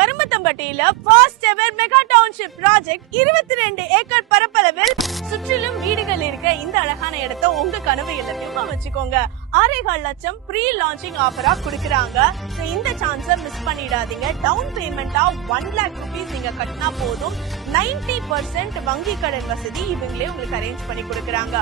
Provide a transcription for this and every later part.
கரும்பத்தம்பட்டியில first ever mega township project 22 acre பரப்பளவில் சுற்றிலும் வீடுகள் இருக்க இந்த அழகான இடத்தை உங்க கனவு இல்லத்தையும் அமைச்சுக்கோங்க. 6.25 லட்சம் ப்ரீ லான்ச்சிங் ஆஃபரா கொடுக்கறாங்க. இந்த சான்ஸை மிஸ் பண்ணிடாதீங்க. டவுன் பேமெண்டா 1 lakh rupees நீங்க கட்டினா போதும். 90% வங்கி கடன் வசதி இவங்களே உங்களுக்கு அரேஞ்ச் பண்ணி கொடுக்கறாங்க.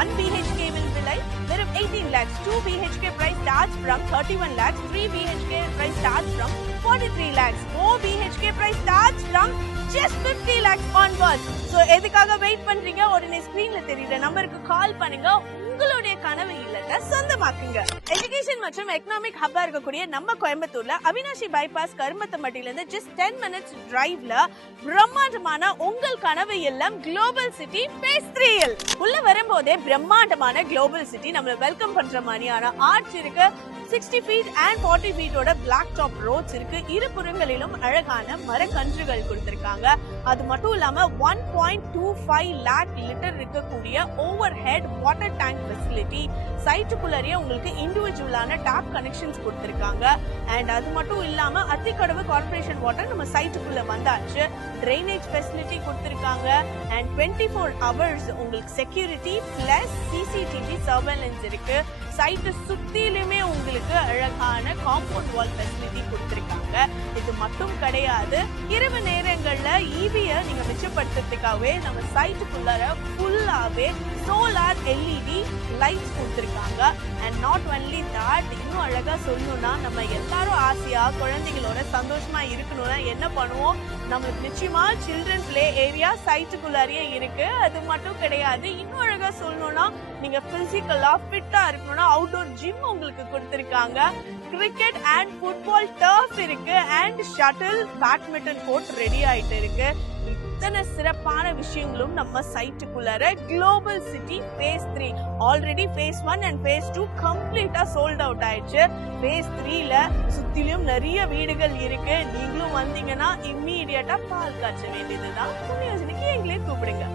1 BHK விலை வெறும் 18 lakhs. 2 BHK price starts from 31 lakhs. 3 BHK price starts from 43 lakhs. 4 BHK price starts from just 50 lakhs onwards. So எதுக்காக வெயிட் பண்றீங்க? உடனே ஸ்கிரீன்ல தெரியுற நம்பருக்கு கால் பண்ணுங்க. உங்களுடைய கனவு இல்லத்தை சொந்தமாக்குங்க. எஜுகேஷன் மற்றும் எக்கனாமிக் ஹப்பா இருக்கக்கூடிய நம்ம கோயம்புத்தூர்ல அவினாஷி பைபாஸ் கரும்பத்தம்பட்டியில இருந்து just 10 minutes டிரைவ்ல பிரம்மாண்டமான உங்கள் கனவு இல்லம் குளோபல் சிட்டி phase 3 உள்ள வரும்போதே பிரம்மாண்டமான குளோபல் சிட்டி நம்மள வெல்கம் பண்ற மாதிரியான ஆர்ச் இருக்கு. 60 feet and 40 feet ஓட பிளாக் டாப் ரோட்ஸ் இருக்கு. இருபுறங்களிலும் அழகான மரக்கன்றுகள் கொடுத்திருக்காங்க. அது மட்டும் இல்லாம 1.25 lakh லிட்டர் இருக்கக்கூடிய overhead water tank facility. சைட்டுக்குள்ளேயே உங்களுக்கு இண்டிவிஜுவலான டேப் கனெக்ஷன்ஸ் கொடுத்திருக்காங்க. அண்ட் அது மட்டும் இல்லாம அத்திக்கடவு கார்பரேஷன் வாட்டர் நம்ம சைட்டுக்குள்ள வந்தாச்சு. ட்ரைனேஜ் ஃபெசிலிட்டி கொடுத்திருக்காங்க. அண்ட் 24 hours உங்களுக்கு செக்யூரிட்டி பிளஸ் சிசிடிவி சர்வேலன்ஸ் இருக்கு. சைட்டு சுத்திலுமே உங்களுக்கு அழகான காம்பவுண்ட் வால் ஃபெசிலிட்டி கொடுத்திருக்காங்க. இது மட்டும் கிடையாது, இரவு நேரங்கள்ல ஈவியை நீங்க மிச்சப்படுத்துறதுக்காகவே நம்ம சைட்டுக்குள்ளார ஃபுல்லாவே சோலார் எல்இடி லைட்ஸ் கொடுத்திருக்காங்க. அண்ட் நாட் ஒன்லி தட், இன்னும் அழகா சொல்லணும்னா நம்ம எல்லாரும் ஆசையா குழந்தைகளோட சந்தோஷமா இருக்கணும்னா என்ன பண்ணுவோம்? நம்மளுக்கு நிச்சயமா சில்ட்ரன் பிளே ஏரியா சைட்டுக்குள்ளாரியே இருக்கு. அது மட்டும் கிடையாது, இன்னும் அழகா சொல்லணும்னா நீங்க பிசிக்கலா ஃபிட்டா இருக்கணும்னா அவுட்டோர் ஜிம் உங்களுக்கு கொடுத்திருக்காங்க. கிரிக்கெட் அண்ட் ஃபுட்பால் டர்ஃப் இருக்கு. And shuttle badminton court ready ஆயிட்டு இருக்கு. இத்தனை சிறப்பான விஷயங்களும் நம்ம சைட்டுக்குள்ளார global city phase 3 already phase 1 and phase 2 கம்ப்ளீட்டா சோல்ட் அவுட் ஆயிடுச்சு. phase 3ல சுத்திலும் நிறைய வீடுகள் இருக்கு. நீங்களும் வந்தீங்கன்னா இம்மீடியட்டா பால் காய்ச்ச வேண்டியதுதான். யோசனைக்கு எங்களே கூப்பிடுங்க.